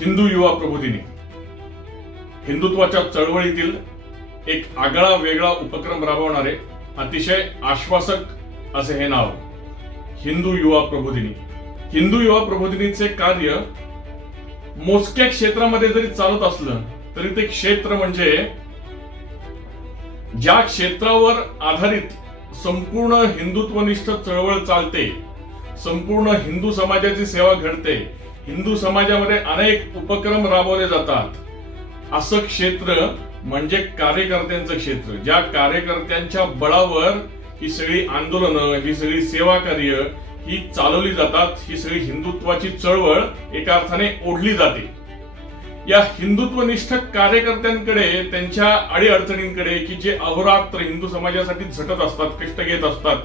हिंदू युवा प्रबोधिनी हिंदुत्वाच्या चळवळीतील एक आगळा वेगळा उपक्रम राबवणारे अतिशय आश्वासक असे हे नाव हिंदू युवा प्रबोधिनी. हिंदू युवा प्रबोधिनीचे कार्य मोजक्या क्षेत्रामध्ये जरी चालत असलं तरी ते क्षेत्र म्हणजे ज्या क्षेत्रावर आधारित संपूर्ण हिंदुत्वनिष्ठ चळवळ चालते, संपूर्ण हिंदू समाजाची सेवा घडते, हिंदू समाजामध्ये अनेक उपक्रम राबवले जातात, असं क्षेत्र म्हणजे कार्यकर्त्यांचं क्षेत्र. ज्या कार्यकर्त्यांच्या बळावर ही सगळी आंदोलनं, ही सगळी सेवा कार्य ही चालवली जातात, ही सगळी हिंदुत्वाची चळवळ एका अर्थाने ओढली जाते. या हिंदुत्वनिष्ठ कार्यकर्त्यांकडे, त्यांच्या अडीअडचणींकडे की जे अहोरात्र हिंदू समाजासाठी झटत असतात, कष्ट घेत असतात,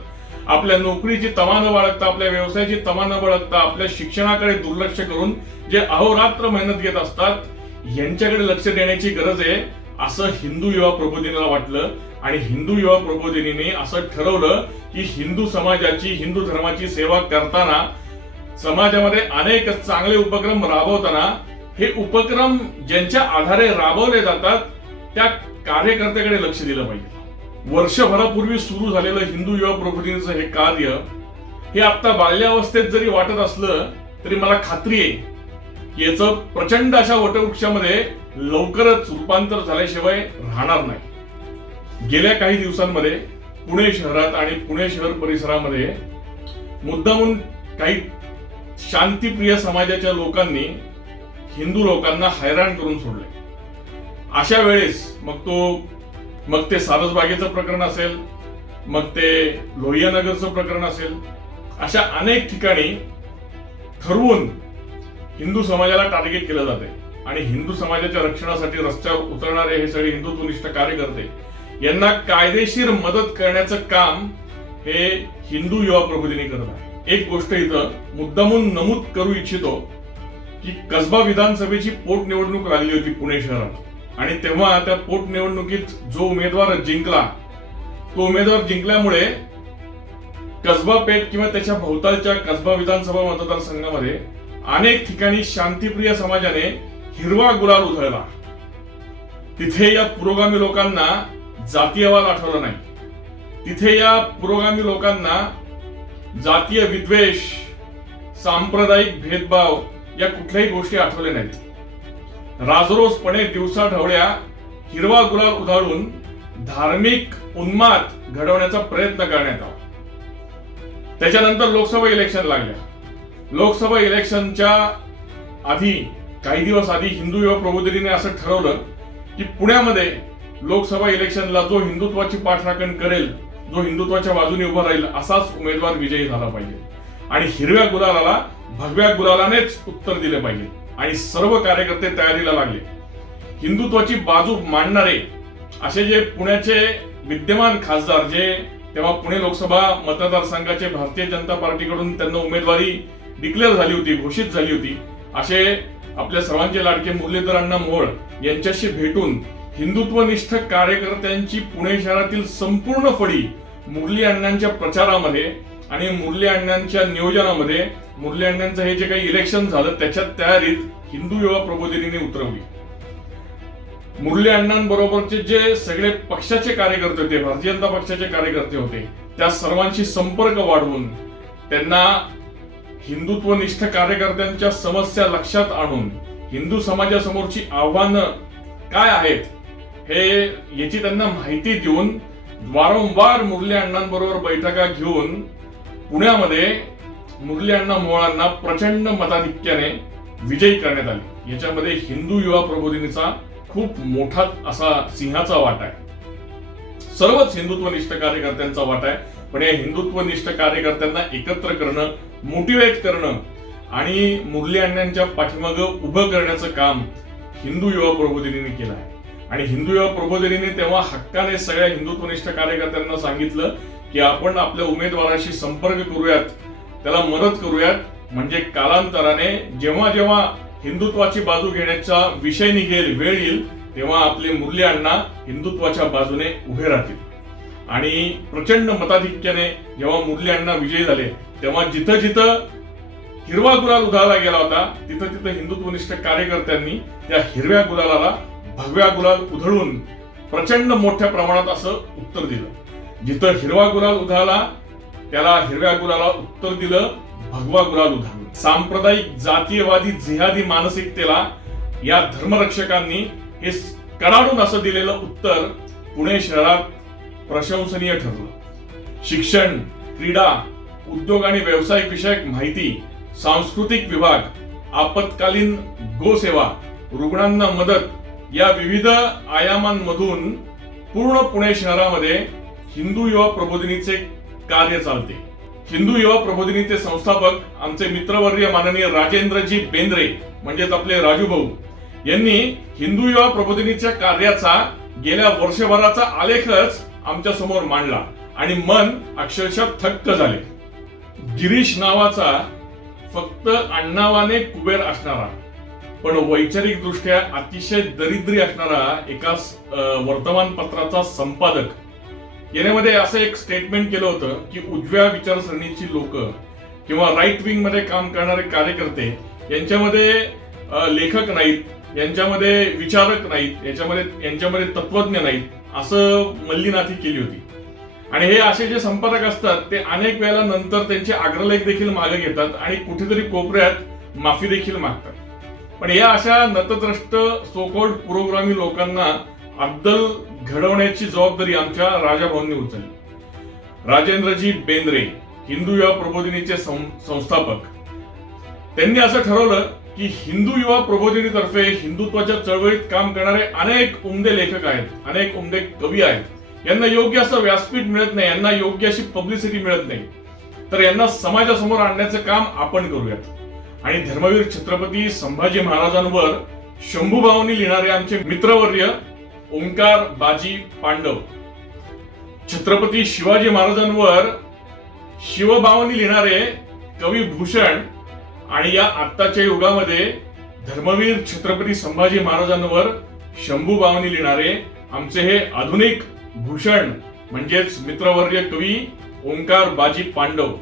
आपल्या नोकरीची तमा न बाळगता, आपल्या व्यवसायाची तमा न बाळगता, आपल्या शिक्षणाकडे दुर्लक्ष करून जे अहोरात्र मेहनत घेत असतात, यांच्याकडे लक्ष देण्याची गरज आहे असं हिंदू युवा प्रबोधिनीला वाटलं. आणि हिंदू युवा प्रबोधिनीने असं ठरवलं की हिंदू समाजाची, हिंदू धर्माची सेवा करताना, समाजामध्ये अनेक चांगले उपक्रम राबवताना, हे उपक्रम ज्यांच्या आधारे राबवले जातात त्या कार्यकर्त्याकडे लक्ष दिलं पाहिजे. वर्षभरापूर्वी सुरू झालेलं हिंदू युवा प्रबोधिनीचं हे कार्य हे आता बाल्यावस्थेत जरी वाटत असलं तरी मला खात्री आहे याचं प्रचंड अशा वटवृक्षामध्ये लवकरच रूपांतर झाल्याशिवाय राहणार नाही. गेल्या काही दिवसांमध्ये पुणे शहरात आणि पुणे शहर परिसरामध्ये मुद्दामून काही शांतीप्रिय समाजाच्या लोकांनी हिंदू लोकांना हैराण करून सोडले. अशा वेळेस मग ते सारसबागेचं प्रकरण असेल, मग ते लोहियानगरचं प्रकरण असेल, अशा अनेक ठिकाणी ठरवून हिंदू समाजाला टार्गेट केलं जाते आणि हिंदू समाजाच्या रक्षणासाठी रस्त्यावर उतरणारे हे सगळे हिंदुत्वनिष्ठ कार्यकर्ते यांना कायदेशीर मदत करण्याचं काम हे हिंदू युवा प्रबोधिनी करत आहे. एक गोष्ट इथं मुद्दामून नमूद करू इच्छितो की कसबा विधानसभेची पोटनिवडणूक लागली होती पुणे शहरात आणि तेव्हा त्या पोटनिवडणुकीत जो उमेदवार जिंकला, तो उमेदवार जिंकल्यामुळे कसबा पेठ किंवा त्याच्या भोवतालच्या कसबा विधानसभा मतदारसंघामध्ये अनेक ठिकाणी शांतीप्रिय समाजाने हिरवा गुलाल उधळला. तिथे या पुरोगामी लोकांना जातीयवाद आठवला नाही. तिथे या पुरोगामी लोकांना जातीय विद्वेष, सांप्रदायिक भेदभाव या कुठल्याही गोष्टी आठवल्या नाहीत. राजरोसपणे दिवसा ढवळ्या हिरवा गुलाल उधळून धार्मिक उन्माद घडवण्याचा प्रयत्न करण्यात आला. त्याच्यानंतर लोकसभा इलेक्शन लागल्या. लोकसभा इलेक्शनच्या आधी, काही दिवस आधी हिंदू युवा प्रबोधिनीने असं ठरवलं की पुण्यामध्ये लोकसभा इलेक्शनला जो हिंदुत्वाची पाठराखण करेल, जो हिंदुत्वाच्या बाजूने उभा राहील असाच उमेदवार विजयी झाला पाहिजे आणि हिरव्या गुलालाला भगव्या गुलालानेच उत्तर दिले पाहिजे. आणि सर्व कार्यकर्ते तयारीला लागले. हिंदुत्वाची बाजू मांडणारे असे जे पुण्याचे विद्यमान खासदार, जे तेव्हा पुणे लोकसभा मतदारसंघाचे भारतीय जनता पार्टीकडून त्यांना उमेदवारी डिक्लेअर झाली होती, घोषित झाली होती, असे आपल्या सर्वांचे लाडके मुरलीधर अण्णा मोहोळ यांच्याशी भेटून हिंदुत्वनिष्ठ कार्यकर्त्यांची पुणे शहरातील संपूर्ण फळी मुरली अण्णांच्या प्रचारामध्ये आणि मुरली अण्णांच्या नियोजनामध्ये, मुरली अण्णांचं हे जे काही इलेक्शन झालं त्याच्या तयारीत हिंदू युवा प्रबोधिनीने उतरवली. मुरली अण्णांबरोबरचे जे सगळे पक्षाचे कार्यकर्ते होते, भारतीय जनता पक्षाचे कार्यकर्ते होते, त्या सर्वांशी संपर्क वाढवून त्यांना हिंदुत्वनिष्ठ कार्यकर्त्यांच्या समस्या लक्षात आणून हिंदू समाजासमोरची आव्हानं काय आहेत हे याची त्यांना माहिती देऊन वारंवार मुरली अण्णांबरोबर बैठका घेऊन पुण्यामध्ये मुरली अण्णा मोहोळांना प्रचंड मताधिक्याने विजयी करण्यात आले. याच्यामध्ये हिंदू युवा प्रबोधिनीचा खूप मोठा असा सिंहाचा वाटा आहे. सर्वच हिंदुत्वनिष्ठ कार्यकर्त्यांचा वाटा आहे. पण या हिंदुत्वनिष्ठ कार्यकर्त्यांना एकत्र करणं, मोटिवेट करणं आणि मुरली अण्णांच्या पाठीमागं उभं करण्याचं काम हिंदू युवा प्रबोधिनीने केलं आहे. आणि हिंदू युवा प्रबोधिनीने तेव्हा हक्काने सगळ्या हिंदुत्वनिष्ठ कार्यकर्त्यांना सांगितलं की आपण आपल्या उमेदवाराशी संपर्क करूयात, त्याला मदत करूयात, म्हणजे कालांतराने जेव्हा जेव्हा हिंदुत्वाची बाजू घेण्याचा विषय निघेल, वेळ येईल, तेव्हा आपले मुरली अण्णा हिंदुत्वाच्या बाजूने उभे राहतील. आणि प्रचंड मताधिक्याने जेव्हा मुरली अण्णा विजयी झाले तेव्हा जिथं जिथं हिरवा गुलाल उधळला गेला होता, तिथं हिंदुत्वनिष्ठ कार्यकर्त्यांनी त्या हिरव्या गुलालाला भगव्या गुलाल उधळून प्रचंड मोठ्या प्रमाणात असं उत्तर दिलं. जिथं हिरवा गुलाल उधळला त्याला हिरव्या गुलाला उत्तर दिलं भगवा गुलाल उधळून. सांप्रदायिक जातीयवादी जिहादी मानसिकतेला या धर्मरक्षकांनी हे कडाडून असं दिलेलं उत्तर पुणे शहरात प्रशंसनीय ठरलं. शिक्षण, क्रीडा, उद्योग आणि व्यवसाय विषयक माहिती, सांस्कृतिक विभाग, आपत्कालीन गोसेवा, रुग्णांना मदत या विविध आयामांमधून पूर्ण पुणे शहरामध्ये हिंदू युवा प्रबोधिनीचे कार्य चालते. हिंदू युवा प्रबोधिनीचे संस्थापक आमचे मित्रवर्य माननीय राजेंद्रजी बेंद्रे म्हणजेच आपले राजू भाऊ यांनी हिंदू युवा प्रबोधिनीच्या कार्याचा गेल्या वर्षभराचा आलेखच आमच्या समोर मांडला आणि मन अक्षरशः थक्क झाले. गिरीश नावाचा फक्त आडनावाने कुबेर असणारा पण वैचारिक दृष्ट्या अतिशय दरिद्री असणारा एका वर्तमानपत्राचा संपादक याने असं एक स्टेटमेंट केलं होतं की उजव्या विचारसरणीची लोक किंवा राईट विंग मध्ये काम करणारे कार्यकर्ते यांच्यामध्ये लेखक नाहीत, यांच्यामध्ये विचारक नाहीत, यांच्यामध्ये तत्वज्ञ नाहीत असं मल्लीनाथी केली होती. आणि हे असे जे संपादक असतात ते अनेक वेळेला नंतर त्यांचे अग्रलेख देखील मागे घेतात आणि कुठेतरी कोपऱ्यात माफी देखील मागतात. पण या अशा नतद्रष्ट सोकोल्ड पुरोगामी लोकांना अद्दल घडवण्याची जबाबदारी आमच्या राजाभाऊंनी उचलली. राजेंद्रजी बेंद्रे हिंदू युवा प्रबोधिनीचे संस्थापक त्यांनी असं ठरवलं की हिंदू युवा प्रबोधिनीतर्फे हिंदुत्वाच्या चळवळीत काम करणारे अनेक उमदे लेखक आहेत, अनेक उमदे कवी आहेत, यांना योग्य असं व्यासपीठ मिळत नाही, यांना योग्य अशी पब्लिसिटी मिळत नाही, तर यांना समाजासमोर आणण्याचं काम आपण करूयात. आणि धर्मवीर छत्रपती संभाजी महाराजांवर शंभूभावांनी लिहिणारे आमचे मित्रवर्य ओंकार बाजी पांडव, छत्रपती शिवाजी महाराजांवर शिवभावांनी लिहिणारे कवी भूषण आणि या आत्ताच्या युगामध्ये धर्मवीर छत्रपती संभाजी महाराजांवर शंभूभावांनी लिहिणारे आमचे हे आधुनिक भूषण म्हणजेच मित्रवर्य कवी ओंकार बाजी पांडव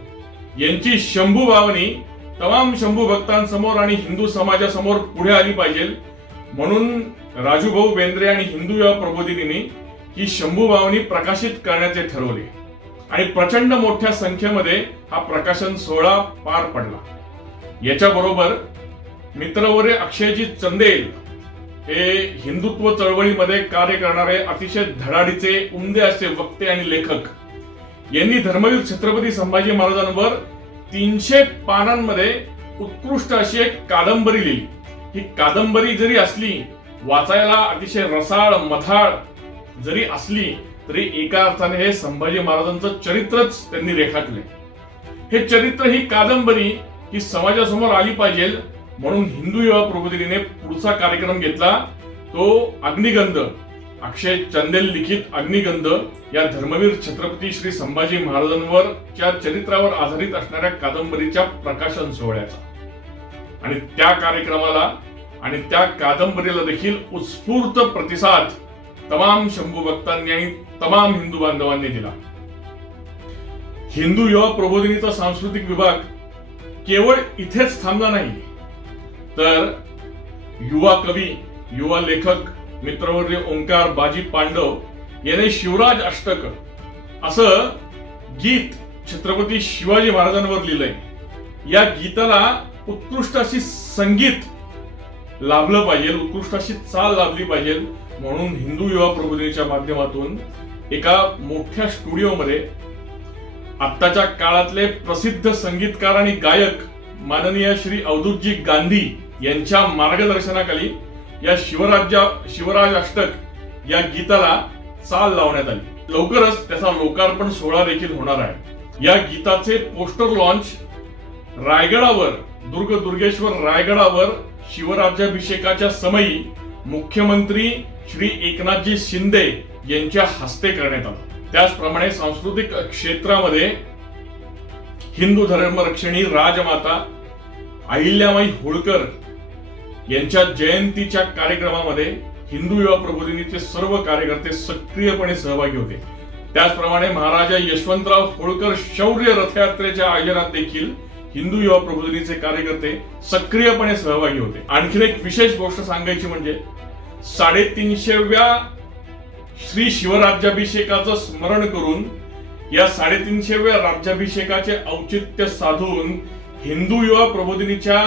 यांची शंभूभावनी तमाम शंभू भक्तांसमोर आणि हिंदू समाजासमोर पुढे आली पाहिजे म्हणून राजूभाऊ बेंद्रे आणि हिंदू युवा प्रबोधिनीने ही शंभूभावनी प्रकाशित करण्याचे ठरवले आणि प्रचंड मोठ्या संख्येमध्ये हा प्रकाशन सोहळा पार पडला. याच्या बरोबर मित्रवर्य अक्षयजी चंदेल हे हिंदुत्व चळवळीमध्ये कार्य करणारे अतिशय धडाडीचे उमदे असे वक्ते आणि लेखक यांनी धर्मवीर छत्रपती संभाजी महाराजांवर 300 पानांमध्ये उत्कृष्ट अशी एक कादंबरी लिहिली. ही कादंबरी जरी असली, वाचायला अतिशय रसाळ मधाळ जरी असली तरी एका अर्थाने हे संभाजी महाराजांचं चरित्रच त्यांनी रेखाटले. हे चरित्र, ही कादंबरी ही समाजासमोर आली पाहिजे म्हणून हिंदू युवा प्रबोधिनीने पुढचा कार्यक्रम घेतला तो अग्निगंध, अक्षय चंदेल लिखित अग्निगंध या धर्मवीर छत्रपती श्री संभाजी महाराजांवरच्या चरित्रावर आधारित असणाऱ्या कादंबरीच्या प्रकाशन सोहळ्याचा. आणि त्या कार्यक्रमाला आणि त्या कादंबरीला देखील उत्स्फूर्त प्रतिसाद तमाम शंभू भक्तांनी आणि तमाम हिंदू बांधवांनी दिला. हिंदू युवा प्रबोधिनीचा सांस्कृतिक विभाग केवळ इथेच थांबला नाही तर युवा कवी, युवा लेखक मित्रवर्य ओंकार बाजी पांडव याने शिवराज अष्टक असं गीत छत्रपती शिवाजी महाराजांवर लिहिलंय. या गीताला उत्कृष्ट अशी संगीत लाभलं पाहिजे, उत्कृष्ट अशी चाल लाभली पाहिजे म्हणून हिंदू युवा प्रबोधिनीच्या माध्यमातून एका मोठ्या स्टुडिओमध्ये आत्ताच्या काळातले प्रसिद्ध संगीतकार आणि गायक माननीय श्री अवधूतजी गांधी यांच्या मार्गदर्शनाखाली या शिवराज अष्टक या गीताला चाल लावण्यात आली. लवकरच त्याचा लोकार्पण सोहळा देखील होणार आहे. या गीताचे पोस्टर लॉन्च रायगडावर, दुर्गेश्वर रायगडावर शिवराज्याभिषेकाच्या समयी मुख्यमंत्री श्री एकनाथजी शिंदे यांच्या हस्ते करण्यात आलं. त्याचप्रमाणे सांस्कृतिक क्षेत्रामध्ये हिंदू धर्मरक्षणी राजमाता अहिल्याबाई होळकर यांच्या जयंतीच्या कार्यक्रमामध्ये हिंदू युवा प्रबोधिनीचे सर्व कार्यकर्ते सक्रियपणे सहभागी होते. त्याचप्रमाणे महाराजा यशवंतराव होळकर शौर्य रथयात्रेच्या आयोजनात देखील हिंदू युवा प्रबोधिनीचे कार्यकर्ते सक्रियपणे सहभागी होते. आणखीन एक विशेष गोष्ट सांगायची म्हणजे 350व्या श्री शिवराज्याभिषेकाचं स्मरण करून या 350व्या राज्याभिषेकाचे औचित्य साधून हिंदू युवा प्रबोधिनीच्या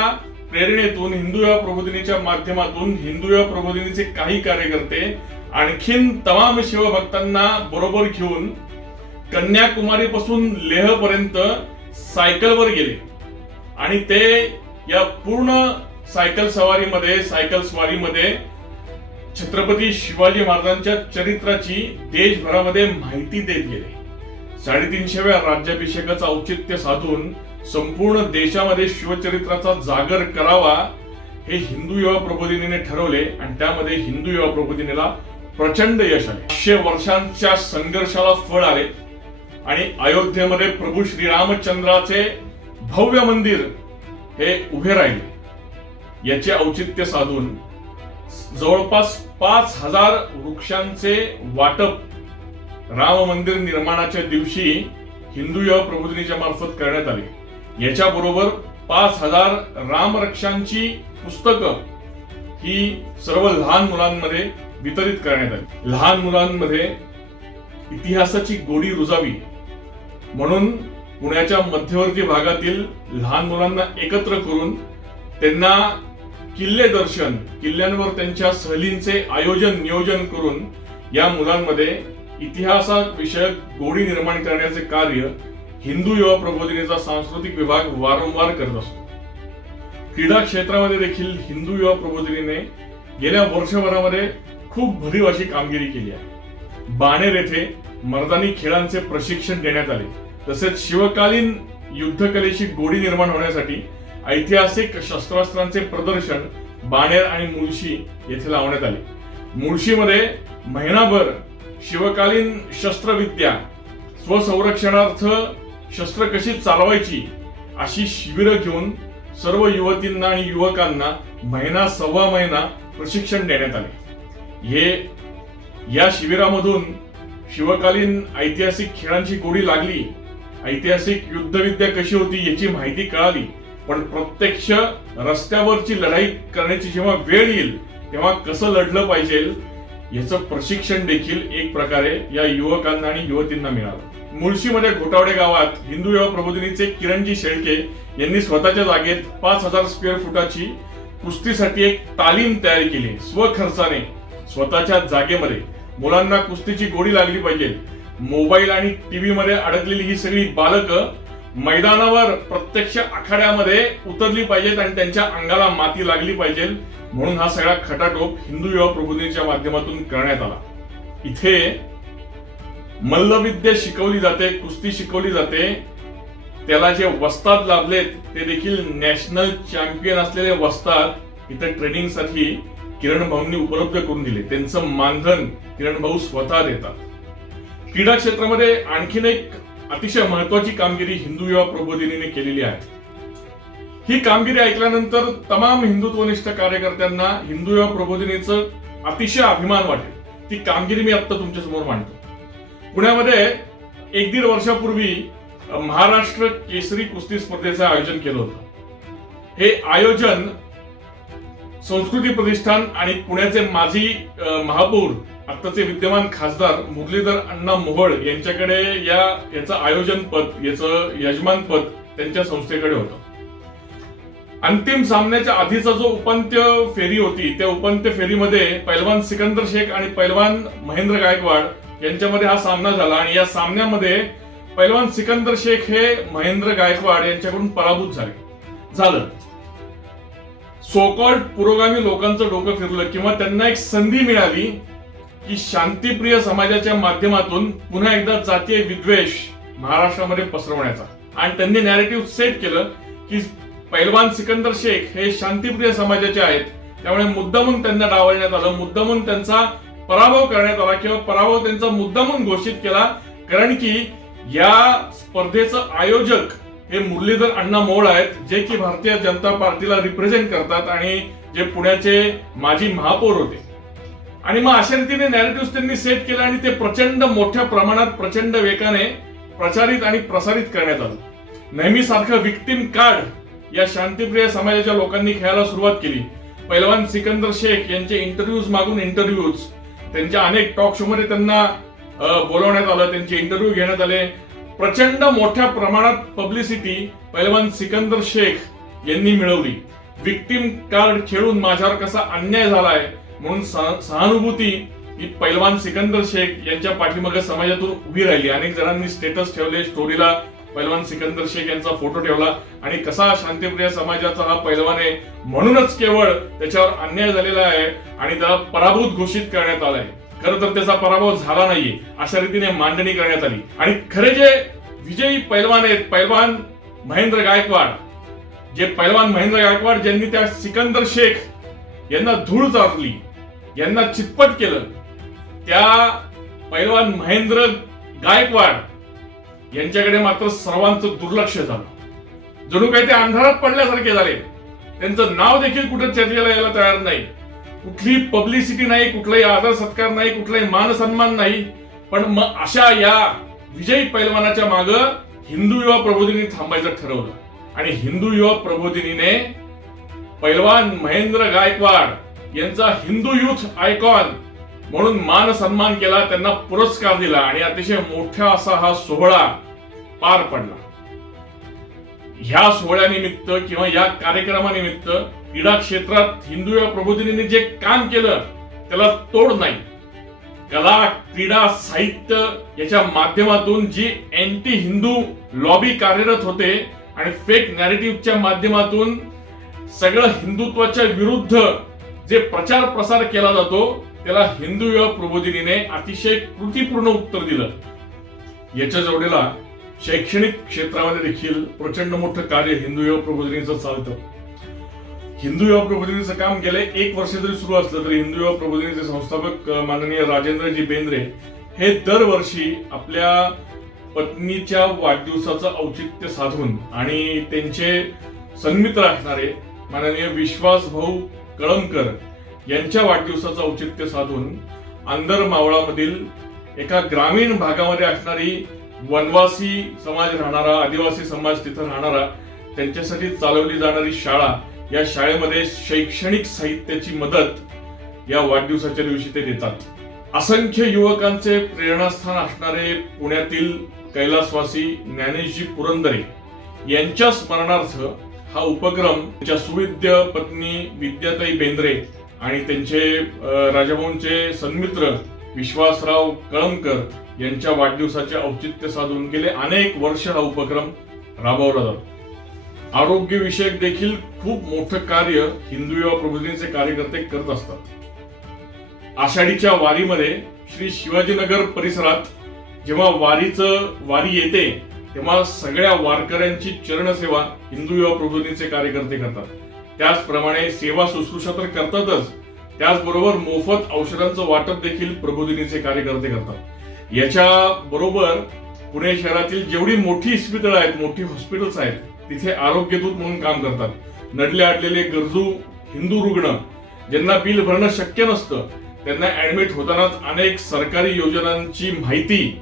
प्रेरणेतून, हिंदू युवा प्रबोधिनीच्या माध्यमातून हिंदू युवा प्रबोधिनीचे काही कार्यकर्ते आणखीन तमाम शिवभक्तांना बरोबर घेऊन कन्याकुमारी पासून लेह पर्यंत सायकलवर गेले आणि ते या पूर्ण सायकल स्वारीमध्ये छत्रपती शिवाजी महाराजांच्या चरित्राची देशभरामध्ये माहिती देत गेले. 350व्या राज्याभिषेकाचं औचित्य साधून संपूर्ण देशामध्ये शिवचरित्राचा जागर करावा हे हिंदू युवा प्रबोधिनीने ठरवले आणि त्यामध्ये हिंदू युवा प्रबोधिनीला प्रचंड यश आले. 500 वर्षांच्या संघर्षाला फळ आले आणि अयोध्येमध्ये प्रभू श्रीरामचंद्राचे भव्य मंदिर हे उभे राहिले. याचे औचित्य साधून जवळपास 5000 वृक्षांचे वाटप राम मंदिर निर्माणाच्या दिवशी हिंदू युवा प्रबोधिनीच्या मार्फत करण्यात आले. याच्याबरोबर 5000 रामरक्षांची पुस्तकं ही सर्व लहान मुलांमध्ये वितरित करण्यात आली. लहान मुलांमध्ये इतिहासाची गोडी रुजावी म्हणून पुण्याच्या मध्यवर्ती भागातील लहान मुलांना एकत्र करून त्यांना किल्ले दर्शन, किल्ल्यांवर त्यांच्या सहलींचे आयोजन नियोजन करून या मुलांमध्ये इतिहासाविषयक गोडी निर्माण करण्याचे कार्य हिंदू युवा प्रबोधिनीचा सांस्कृतिक विभाग वारंवार करत असतो. क्रीडा क्षेत्रामध्ये देखील हिंदू युवा प्रबोधिनीने गेल्या वर्षभरामध्ये खूप भरीव अशी कामगिरी केली आहे. बाणेर येथे मर्दानी खेळांचे प्रशिक्षण देण्यात आले. तसेच शिवकालीन युद्धकलेची गोडी निर्माण होण्यासाठी ऐतिहासिक शस्त्रास्त्रांचे प्रदर्शन बाणेर आणि मुळशी येथे लावण्यात आले. मुळशीमध्ये महिनाभर शिवकालीन शस्त्रविद्या, स्वसंरक्षणार्थ शस्त्र कशी चालवायची अशी शिबिरं घेऊन सर्व युवतींना आणि युवकांना सव्वा महिना प्रशिक्षण देण्यात आले. या शिबिरामधून शिवकालीन ऐतिहासिक खेळांची गोडी लागली, ऐतिहासिक युद्धविद्या कशी होती याची माहिती कळाली. पण प्रत्यक्ष रस्त्यावरची लढाई करण्याची जेव्हा वेळ येईल तेव्हा कसं लढलं पाहिजे याचं प्रशिक्षण देखील एक प्रकारे या युवकांना आणि युवतींना मिळालं. मुळशीमध्ये घोटावडे गावात हिंदू युवा प्रबोधिनीचे किरणजी शेळके यांनी स्वतःच्या जागेत 5000 स्क्वेअर फुटाची कुस्तीसाठी एक तालीम तयार केली. स्वखर्चाने स्वतःच्या जागेमध्ये मुलांना कुस्तीची गोडी लागली पाहिजे. मोबाईल आणि टीव्ही मध्ये अडकलेली ही सगळी बालकं मैदानावर प्रत्यक्ष आखाड्यामध्ये उतरली पाहिजेत आणि त्यांच्या अंगाला माती लागली पाहिजे म्हणून हा सगळा खटाटोप हिंदू युवा प्रबोधिनीच्या माध्यमातून करण्यात आला. इथे मल्लविद्या शिकवली जाते, कुस्ती शिकवली जाते. त्याला जे वस्ताद लाभलेत ते देखील नॅशनल चॅम्पियन असलेले वस्ताद इथे ट्रेनिंग साठी किरण भाऊंनी उपलब्ध करून दिले. त्यांचं मानधन किरण भाऊ स्वतः देतात. क्रीडा क्षेत्रामध्ये आणखीन एक अतिशय महत्वाची कामगिरी हिंदू युवा प्रबोधिनीने केलेली आहे. ही कामगिरी ऐकल्यानंतर तमाम हिंदुत्वनिष्ठ कार्यकर्त्यांना हिंदू युवा प्रबोधिनीचं अतिशय अभिमान वाटेल. ती कामगिरी मी आता तुमच्या समोर मांडतो. पुण्यामध्ये 1-1.5 वर्षापूर्वी महाराष्ट्र केसरी कुस्ती स्पर्धेचं आयोजन केलं होतं. हे आयोजन संस्कृती प्रतिष्ठान आणि पुण्याचे माजी महापौर आत्ताचे विद्यमान खासदार मुरलीधर अण्णा मोहोळ यांच्याकडे याचं आयोजनपद, याचं यजमानपद त्यांच्या संस्थेकडे होतं. अंतिम सामन्याच्या आधीचा जो उपांत्य फेरी होती त्या उपांत्य फेरीमध्ये पैलवान सिकंदर शेख आणि पैलवान महेंद्र गायकवाड यांच्यामध्ये हा सामना झाला आणि या सामन्यामध्ये पैलवान सिकंदर शेख हे महेंद्र गायकवाड यांच्याकडून पराभूत झालं. सोकॉल्ड पुरोगामी लोकांचं डोकं फिरलं किंवा त्यांना एक संधी मिळाली की शांतिप्रिय समाजाच्या माध्यमातून पुन्हा एकदा जातीय विद्वेष महाराष्ट्रामध्ये पसरवण्याचा. आणि त्यांनी नॅरेटिव्ह सेट केलं की पैलवान सिकंदर शेख हे शांतिप्रिय समाजाचे आहेत, त्यामुळे मुद्दामून त्यांना डावलण्यात आलं, मुद्दामून त्यांचा पराभव करण्यात आला किंवा पराभव त्यांचा मुद्दामून घोषित केला. कारण की या स्पर्धेचं आयोजक हे मुरलीधर अण्णा मोहोळ आहेत, जे की भारतीय जनता पार्टीला रिप्रेझेंट करतात आणि जे पुण्याचे माजी महापौर होते. आणि मग अशा रीतीने नॅरेटिव्ह त्यांनी सेट केलं आणि ते प्रचंड मोठ्या प्रमाणात प्रचंड वेगाने प्रचारित आणि प्रसारित करण्यात आलं. नेहमीसारखं विक्टिम कार्ड या शांतिप्रिय समाजाच्या लोकांनी खेळायला सुरुवात केली. पैलवान सिकंदर शेख यांचे इंटरव्ह्यूज मागून इंटरव्ह्यूज, त्यांच्या अनेक टॉक शो मध्ये त्यांना बोलवण्यात आलं, त्यांचे इंटरव्ह्यू घेण्यात आले. प्रचंड मोठ्या प्रमाणात पब्लिसिटी पैलवान सिकंदर शेख यांनी मिळवली. विक्टिम कार्ड खेळून माझ्यावर कसा अन्याय झालाय म्हणून सहानुभूती ही पैलवान सिकंदर शेख यांच्या पाठीमागे समाजातून उभी राहिली. अनेक जणांनी स्टेटस ठेवले, स्टोरीला पैलवान सिकंदर शेख यांचा फोटो ठेवला आणि कसा शांतिप्रिय समाजाचा हा पैलवान आहे म्हणूनच केवळ त्याच्यावर अन्याय झालेला आहे आणि त्याला पराभूत घोषित करण्यात आलाय. खरं तर त्याचा पराभव झाला नाहीये अशा रीतीने मांडणी करण्यात आली. आणि खरे जे विजयी पैलवान आहेत, पैलवान महेंद्र गायकवाड, जे पैलवान महेंद्र गायकवाड ज्यांनी त्या सिकंदर शेख यांना धूळ चारली, यांना चितपट केलं, त्या पैलवान महेंद्र गायकवाड यांच्याकडे मात्र सर्वांचं दुर्लक्ष झालं. जणू काही ते अंधारात पडल्यासारखे झाले. त्यांचं नाव देखील कुठे चर्चेला यायला तयार नाही. कुठली पब्लिसिटी नाही, कुठलाही आदर सत्कार नाही, कुठलाही मान सन्मान नाही. पण मग अशा या विजयी पैलवानाच्या माग हिंदू युवा प्रबोधिनी थांबायचं ठरवलं आणि हिंदू युवा प्रबोधिनीने पैलवान महेंद्र गायकवाड यांचा हिंदू युथ आयकॉन म्हणून मान सन्मान केला, त्यांना पुरस्कार दिला आणि अतिशय मोठा असा हा सोहळा पार पडला. ह्या सोहळ्यानिमित्त किंवा या कार्यक्रमानिमित्त क्रीडा क्षेत्रात हिंदू युवा प्रबोधिनीने जे काम केलं त्याला तोड नाही. कला, क्रीडा, साहित्य याच्या माध्यमातून जी अँटी हिंदू लॉबी कार्यरत होते आणि फेक नॅरेटिव्हच्या माध्यमातून सगळं हिंदुत्वाच्या विरुद्ध जे प्रचार प्रसार केला जातो त्याला हिंदू युवा प्रबोधिनीने अतिशय कृतीपूर्ण उत्तर दिलं. याच्या जोडीला शैक्षणिक क्षेत्रामध्ये देखील प्रचंड मोठं कार्य हिंदू युवा प्रबोधिनीचं चालतं. हिंदू युवा प्रबोधिनीचं काम गेले 1 वर्ष जरी सुरू असलं तरी हिंदू युवा प्रबोधिनीचे संस्थापक माननीय राजेंद्रजी बेंद्रे हे दरवर्षी आपल्या पत्नीच्या वाढदिवसाचं औचित्य साधून आणि त्यांचे सन्मित्र असणारे माननीय विश्वास भाऊ कळमकर यांच्या वाढदिवसाचं औचित्य साधून अंदर मावळामधील एका ग्रामीण भागामध्ये असणारी वनवासी समाज राहणारा, आदिवासी समाज तिथं राहणारा, त्यांच्यासाठी चालवली जाणारी शाळा, या शाळेमध्ये शैक्षणिक साहित्याची मदत या वाढदिवसाच्या दिवशी ते देतात. असंख्य युवकांचे प्रेरणास्थान असणारे पुण्यातील कैलासवासी ज्ञानेशजी पुरंदरे यांच्या स्मरणार्थ हा उपक्रम त्यांच्या सुविद्य पत्नी विद्याताई बेंद्रे आणि त्यांचे राजाभाऊंचे सन्मित्र विश्वासराव कळमकर यांच्या वाढदिवसाचे औचित्य साधून गेले अनेक वर्ष हा उपक्रम राबवला जातो. आरोग्य विषयक देखील खूप मोठं कार्य हिंदू युवा प्रबोधिनीचे कार्यकर्ते करत असतात. आषाढीच्या वारीमध्ये श्री शिवाजीनगर परिसरात जेव्हा वारी येते तेव्हा सगळ्या वारकऱ्यांची चरणसेवा हिंदू युवा प्रबोधिनीचे कार्यकर्ते करतात. त्याचप्रमाणे सेवा शुश्रूषा तर करतातच, त्याचबरोबर मोफत औषधांचं वाटप देखील प्रबोधिनीचे कार्यकर्ते करतात. याच्या बरोबर पुणे शहरातील जेवढी मोठी इस्पितळं आहेत, मोठी हॉस्पिटल्स आहेत, तिथे आरोग्यदूत म्हणून काम करतात. नडले अडलेले गरजू हिंदू रुग्ण ज्यांना बिल भरणं शक्य नसतं त्यांना ऍडमिट होतानाच अनेक सरकारी योजनांची माहिती,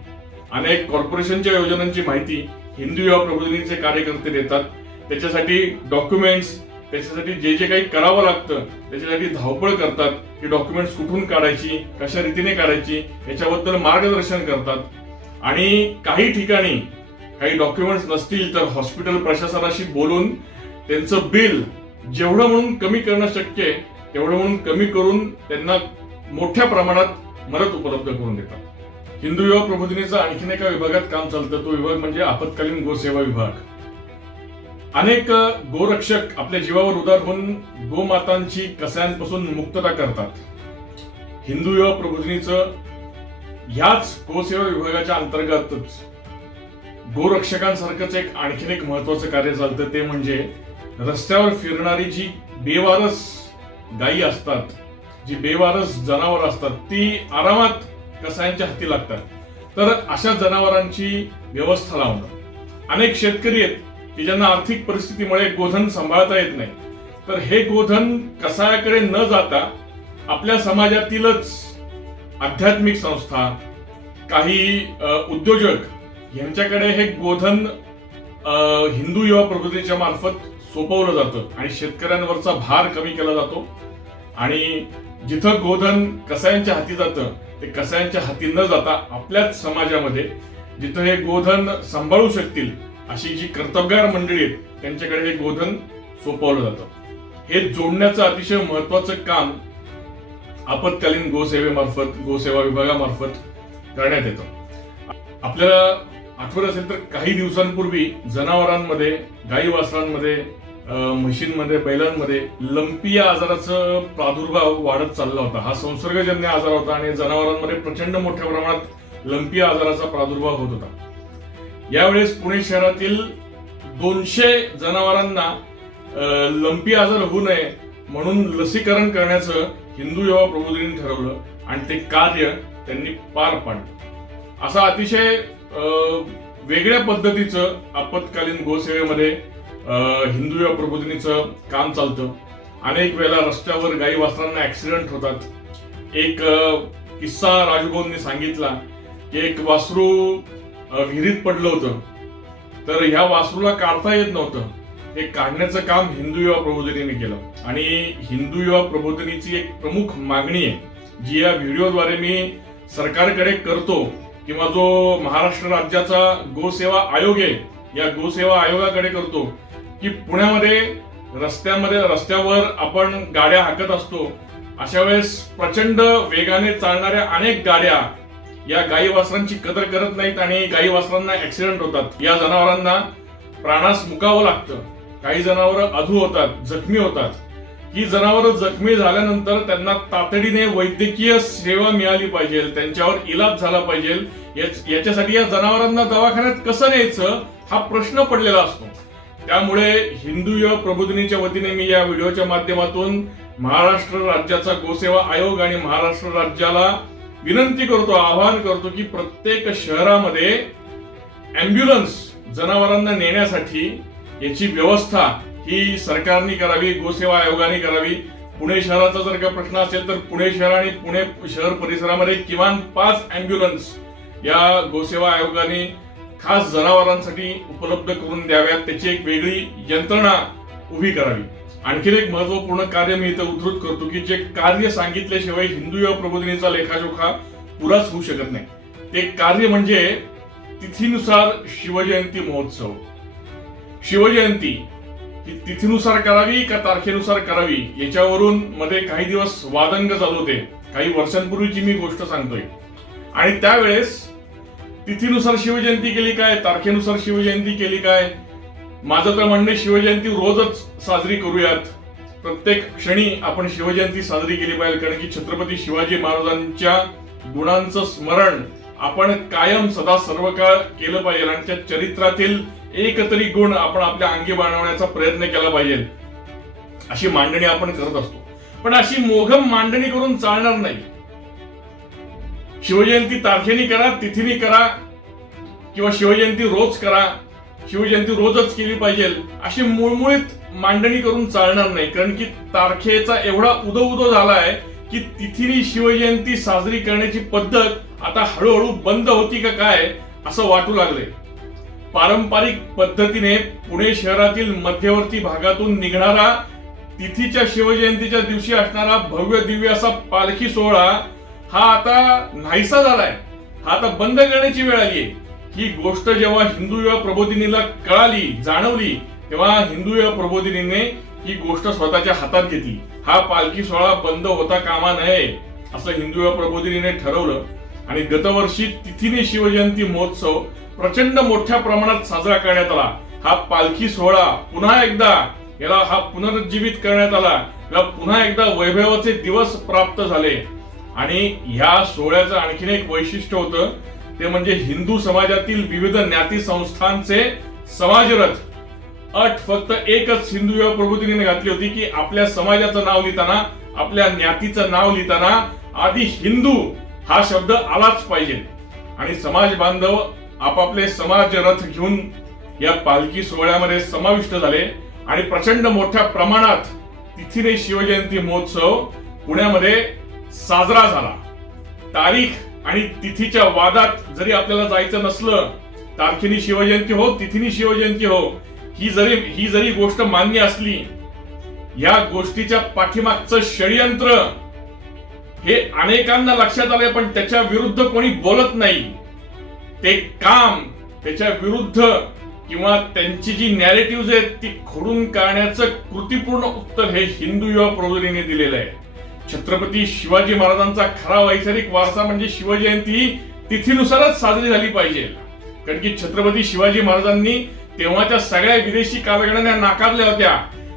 अनेक कॉर्पोरेशनच्या योजनांची माहिती हिंदू युवा प्रबोधिनीचे कार्यकर्ते देतात. त्याच्यासाठी डॉक्युमेंट्स, त्याच्यासाठी जे जे काही करावं लागतं त्याच्यासाठी धावपळ करतात. ही डॉक्युमेंट्स कुठून काढायची, कशा रीतीने काढायची याच्याबद्दल मार्गदर्शन करतात. आणि काही ठिकाणी काही डॉक्युमेंट्स नसतील तर हॉस्पिटल प्रशासनाशी बोलून त्यांचं बिल जेवढं म्हणून कमी करणं शक्य आहे तेवढं म्हणून कमी करून त्यांना मोठ्या प्रमाणात मदत उपलब्ध करून देतात. हिंदू युवा प्रबोधिनीचं आणखीन एका विभागात काम चालतं, तो विभाग म्हणजे आपत्कालीन गोसेवा विभाग. अनेक गोरक्षक आपल्या जीवावर उदार होऊन गोमातांची कसायांपासून मुक्तता करतात. हिंदू युवा प्रबोधिनीचं ह्याच गोसेवा विभागाच्या अंतर्गतच गोरक्षकांसारखंच आणखीन एक महत्वाचं कार्य चालतं, ते म्हणजे रस्त्यावर फिरणारी जी बेवारस गायी असतात, जी बेवारस जनावर असतात, ती आरामात कसायांच्या हाती लागतात. तर अशा जनावरांची व्यवस्था लावणं. अनेक शेतकरी आहेत की ज्यांना आर्थिक परिस्थितीमुळे गोधन सांभाळता येत नाही, तर हे गोधन कसायाकडे न जाता आपल्या समाजातीलच आध्यात्मिक संस्था, काही उद्योजक यांच्याकडे हे गोधन हिंदू युवा प्रबोधिनीच्या मार्फत सोपवलं जातं आणि शेतकऱ्यांवरचा भार कमी केला जातो. आणि जिथं गोधन कसायांच्या हाती जातं ते कसायांच्या हाती न जाता आपल्याच समाजामध्ये जिथं हे गोधन सांभाळू शकतील अशी जी कर्तबगार मंडळी आहेत त्यांच्याकडे हे गोधन सोपवलं जातं. हे जोडण्याचं अतिशय महत्वाचं काम आपत्कालीन गोसेवेमार्फत, गोसेवा विभागामार्फत करण्यात येतं. आपल्याला आठवत असेल तर काही दिवसांपूर्वी जनावरांमध्ये, गाई वासरांमध्ये, म्हशींमध्ये, बैलांमध्ये लंपी या आजाराचा प्रादुर्भाव वाढत चालला होता. हा संसर्गजन्य आजार होता आणि जनावरांमध्ये प्रचंड मोठ्या प्रमाणात लंपी आजाराचा प्रादुर्भाव होत होता. यावेळेस पुणे शहरातील 200 जनावरांना लंपी आजार होऊ नये म्हणून लसीकरण करण्याचं हिंदू युवा प्रबोधिनीने ठरवलं आणि ते कार्य त्यांनी पार पाडलं. असा अतिशय वेगळ्या पद्धतीचं आपत्कालीन गोसेवेमध्ये हिंदू युवा प्रबोधिनीचं काम चालतं. अनेक वेळेला रस्त्यावर गाई वासरांना ऍक्सिडेंट होतात. एक किस्सा राजूभाऊंनी सांगितला की एक वासरू विहिरीत पडलं होतं, तर ह्या वासरूला काढता येत नव्हतं. हे काढण्याचं काम हिंदू युवा प्रबोधिनीने केलं. आणि हिंदू युवा प्रबोधिनीची एक प्रमुख मागणी आहे जी या व्हिडिओद्वारे मी सरकारकडे करतो, किंवा जो महाराष्ट्र राज्याचा गोसेवा आयोग आहे या गोसेवा आयोगाकडे करतो, की पुण्यामध्ये रस्त्यावर आपण गाड्या हाकत असतो. अशा वेळेस प्रचंड वेगाने चालणाऱ्या अनेक गाड्या या गाई वासरांची कदर करत नाहीत आणि गाई वासरांना ऍक्सिडेंट होतात. या जनावरांना प्राणास मुकावं लागतं. काही जनावर अधू होतात, जखमी होतात. ही जनावर जखमी झाल्यानंतर त्यांना तातडीने वैद्यकीय सेवा मिळाली पाहिजे, त्यांच्यावर इलाज झाला पाहिजे. याच्यासाठी या जनावरांना दवाखान्यात कसं न्यायचं हा प्रश्न पडलेला असतो. त्यामुळे हिंदू युवा प्रबोधिनीच्या वतीने मी या व्हिडिओच्या माध्यमातून महाराष्ट्र राज्याचा गोसेवा आयोग आणि महाराष्ट्र राज्याला विनंती करतो, आवाहन करतो की प्रत्येक शहरामध्ये अँब्युलन्स जनावरांना नेण्यासाठी याची व्यवस्था ही सरकारने करावी, गोसेवा आयोगाने करावी. पुणे शहराचा जर का प्रश्न असेल तर पुणे शहर आणि पुणे शहर परिसरामध्ये किमान 5 अँब्युलन्स या गोसेवा आयोगाने खास जनावरांसाठी उपलब्ध करून द्याव्यात. त्याची एक वेगळी यंत्रणा उभी करावी. आणखी एक महत्वपूर्ण कार्य मी इथं उद्धृत करतो की जे कार्य सांगितल्याशिवाय हिंदू युवा प्रबोधिनीचा लेखाजोखा पुराच होऊ शकत नाही. ते कार्य म्हणजे तिथीनुसार शिवजयंती महोत्सव. शिवजयंती ही तिथीनुसार करावी का तारखेनुसार करावी याच्यावरून मध्ये काही दिवस वादंग चालू होते. काही वर्षांपूर्वीची मी गोष्ट सांगतोय. आणि त्यावेळेस तिथीनुसार शिवजयंती केली काय, तारखेनुसार शिवजयंती केली काय. माझं तर म्हणणे शिवजयंती रोजच साजरी करूयात. प्रत्येक क्षणी आपण शिवजयंती साजरी केली पाहिजे, कारण की छत्रपती शिवाजी महाराजांच्या गुणांचं स्मरण आपण कायम सदा सर्व काळ केलं पाहिजे आणि त्या चरित्रातील एक तरी गुण आपण आपल्या अंगी बाणवण्याचा प्रयत्न केला पाहिजे. अशी मांडणी आपण करत असतो. पण अशी मोघम मांडणी करून चालणार नाही. शिवजयंती तारखेने करा, तिथीने करा, किंवा शिवजयंती रोज करा, शिवजयंती रोजच केली पाहिजे अशी मुळमुळीत मांडणी करून चालणार नाही. कारण की तारखेचा एवढा उदो झालाय की तिथीने शिवजयंती साजरी करण्याची पद्धत आता हळूहळू बंद होती का काय असं वाटू लागले. पारंपरिक पद्धतीने पुणे शहरातील मध्यवर्ती भागातून निघणारा तिथीच्या शिवजयंतीच्या दिवशी असणारा भव्य दिव्य असा पालखी सोहळा हा आता नाहीसा झालाय. हा आता बंद करण्याची वेळ आली. ही गोष्ट जेव्हा हिंदू युवा प्रबोधिनीला कळाली, जाणवली, तेव्हा हिंदू युवा प्रबोधिनीने ही गोष्ट स्वतःच्या हातात घेतली. हा पालखी सोहळा बंद होता कामा नये असं हिंदू युवा प्रबोधिनीने ठरवलं. आणि गतवर्षी तिथीने शिवजयंती महोत्सव प्रचंड मोठ्या प्रमाणात साजरा करण्यात आला. हा पालखी सोहळा पुन्हा एकदा याला हा पुनरुज्जीवित करण्यात आला. याला पुन्हा एकदा वैभवाचे दिवस प्राप्त झाले. आणि ह्या सोहळ्याचं आणखीन एक वैशिष्ट्य होतं ते म्हणजे हिंदू समाजातील विविध ज्ञाती संस्थांचे समाजरथ. अट फक्त एकच हिंदू युवा प्रबोधिनीने घातली होती की आपल्या समाजाचं नाव लिहिताना, आपल्या ज्ञातीचं नाव लिहिताना आधी हिंदू हा शब्द आलाच पाहिजे. आणि समाज बांधव आपापले समाजरथ घेऊन या पालखी सोहळ्यामध्ये समाविष्ट झाले आणि प्रचंड मोठ्या प्रमाणात तिथीने शिवजयंती महोत्सव पुण्यामध्ये साजरा झाला. तारीख आणि तिथीच्या वादात जरी आपल्याला जायचं नसलं तारखेनी शिवजयंती हो, तिथीनी शिवजयंती हो, ही जरी गोष्ट मान्य असली, या गोष्टीच्या पाठीमागचं षडयंत्र हे अनेकांना लक्षात आलंय, पण त्याच्या विरुद्ध कोणी बोलत नाही. ते काम त्याच्या विरुद्ध किंवा त्यांची जी नॅरेटिव्ह आहेत ती खोडून काढण्याचं कृतीपूर्ण उत्तर हे हिंदू युवा प्रबोधिनीने दिलेलं आहे. छत्रपती शिवाजी महाराजांचा खरा वैचारिक वारसा म्हणजे शिवजयंती ही तिथीनुसारच साजरी झाली पाहिजे. कारण की छत्रपती शिवाजी महाराजांनी तेव्हाच्या सगळ्या विदेशी कालगणना नाकारल्या होत्या.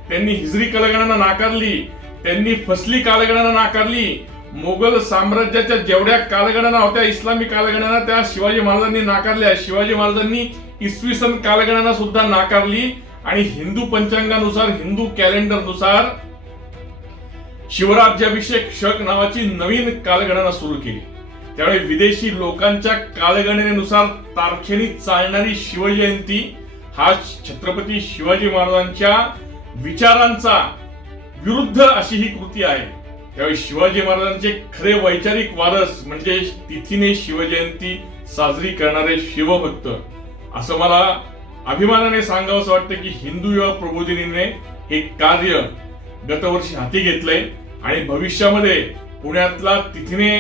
त्यांनी हिजरी कालगणना नाकारली, त्यांनी फसली कालगणना नाकारली. मोगल साम्राज्याच्या जेवढ्या कालगणना होत्या, इस्लामी कालगणना, त्या शिवाजी महाराजांनी नाकारल्या. शिवाजी महाराजांनी इसवी सन कालगणना सुद्धा नाकारली आणि हिंदू पंचांगानुसार, हिंदू कॅलेंडरनुसार शिवराज्याभिषेक शक नावाची नवीन कालगणना सुरू केली. त्यामुळे विदेशी लोकांच्या कालगणनेनुसार तारखेनी चालणारी शिवजयंती हा छत्रपती शिवाजी महाराजांच्या विचारांचा विरुद्ध अशी ही कृती आहे. त्यावेळी शिवाजी महाराजांचे खरे वैचारिक वारस म्हणजे तिथीने शिवजयंती साजरी करणारे शिवभक्त, असं मला अभिमानाने सांगावंसं वाटतं की हिंदू युवा प्रबोधिनीने हे कार्य गतवर्षी हाती घेतलंय आणि भविष्यामध्ये पुण्यातला तिथीने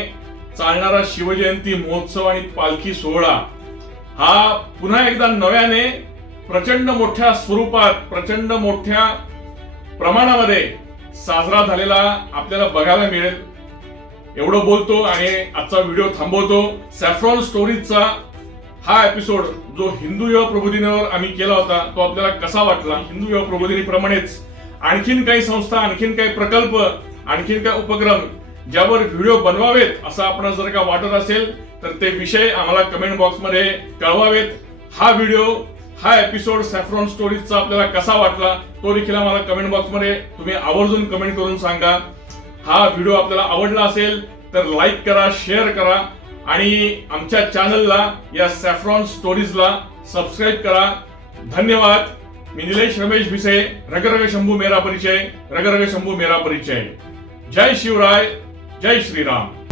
चालणारा शिवजयंती महोत्सव आणि पालखी सोहळा हा पुन्हा एकदा नव्याने प्रचंड मोठ्या स्वरूपात, प्रचंड मोठ्या प्रमाणामध्ये साजरा झालेला आपल्याला बघायला मिळेल. एवढं बोलतो आणि आजचा व्हिडिओ थांबवतो. सॅफ्रॉन स्टोरीजचा हा एपिसोड जो हिंदू युवा प्रबोधिनीवर आम्ही केला होता तो आपल्याला कसा वाटला? हिंदू युवा प्रबोधिनीप्रमाणेच आणखीन काही संस्था, आणखीन काही प्रकल्प, आणखीन काही उपक्रम ज्यावर व्हिडिओ बनवावेत असं आपण जर का वाटत असेल तर ते विषय आम्हाला कमेंट बॉक्समध्ये कळवावेत. हा व्हिडिओ, हा एपिसोड सॅफ्रॉन स्टोरीजचा आपल्याला कसा वाटला तो देखील आम्हाला कमेंट बॉक्समध्ये तुम्ही आवर्जून कमेंट करून सांगा. हा व्हिडिओ आपल्याला आवडला असेल तर लाईक करा, शेअर करा आणि आमच्या चॅनलला, या सॅफ्रॉन स्टोरीजला सबस्क्राईब करा. धन्यवाद. मी निलेश रमेश भिसे. रग रग शंभू मेरा परिचय, रग रग शंभू मेरा परिचय. जय शिवराय, जय श्रीराम.